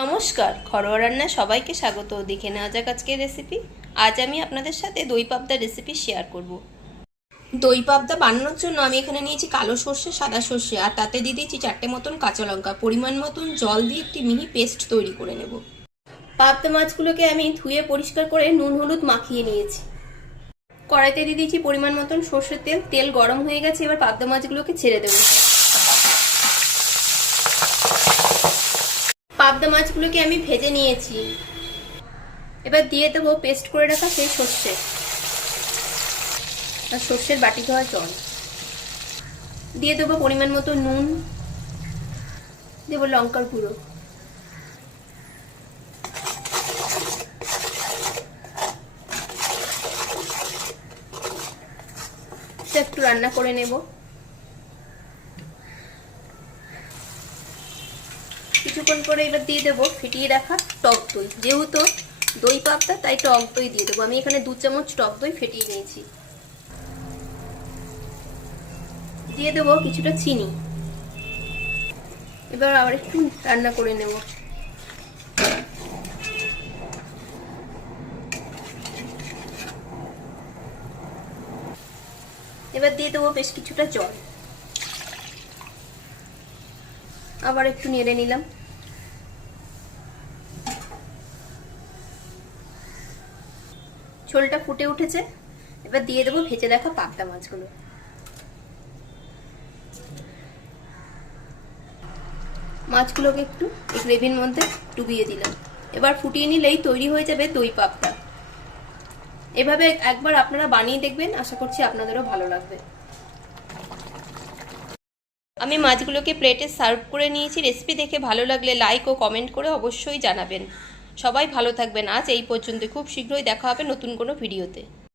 নমস্কার, ঘরোয়া রান্নায় সবাইকে স্বাগত। দেখে নেওয়া যাক আজকের রেসিপি। আজ আমি আপনাদের সাথে দই পাবদা রেসিপি শেয়ার করব। দই পাবদা বানানোর জন্য আমি এখানে নিয়েছি কালো সর্ষে, সাদা সর্ষে, আর তাতে দিয়ে দিয়েছি 4টে মতন কাঁচা লঙ্কা। পরিমাণ মতন জল দিয়ে একটি মিহি পেস্ট তৈরি করে নেব। পাবদা মাছগুলোকে আমি ধুয়ে পরিষ্কার করে নুন হলুদ মাখিয়ে নিয়েছি। কড়াইতে দিয়ে দিয়েছি পরিমাণ মতন সর্ষের তেল। তেল গরম হয়ে গেছে, এবার পাবদা মাছগুলোকে ছেড়ে দেবো। পাবদা মাছগুলোকে আমি ভেজে নিয়েছি। এবার দিয়ে দেবো পেস্ট করে রাখা সেই সর্ষে আর সর্ষের বাটি ধোয়া জল। দিয়ে দেবো পরিমাণ মতো নুন, দেবো লঙ্কার গুঁড়ো, একটু রান্না করে নেব। কিছুক্ষণ পরে এবার দিয়ে দেবো ফিটিয়ে রাখা টক দই। যেহেতু দই পাবদা তাই টক দই দিয়ে দেবো। আমি এখানে 2 চামচ টক দই ফেটিয়ে নিয়েছি। দিয়ে দেবো কিছুটা চিনি। এবার আবার একটু রান্না করে নেব। এবার দিয়ে দেবো বেশ কিছুটা জল। আবার একটু নেড়ে নিলাম। ঝোলটা ফুটে উঠেছে, এবার দিয়ে দেবো ভেজে রাখা পাবদা মাছগুলো। মাছগুলোকে একটু এই গ্রেভির মধ্যে ডুবিয়ে দিলাম। এবার ফুটিয়ে নিলেই তৈরি হয়ে যাবে দই পাবদা। এভাবে একবার আপনারা বানিয়ে দেখবেন, আশা করছি আপনাদেরও ভালো লাগবে। আমি মাছগুলোকে প্লেটে সার্ভ করে নিয়েছি। রেসিপি দেখে ভালো লাগলে লাইক ও কমেন্ট করে অবশ্যই জানাবেন। সবাই ভালো থাকবেন। আজ এই পর্যন্ত। খুব শীঘ্রই দেখা হবে নতুন কোনো ভিডিওতে।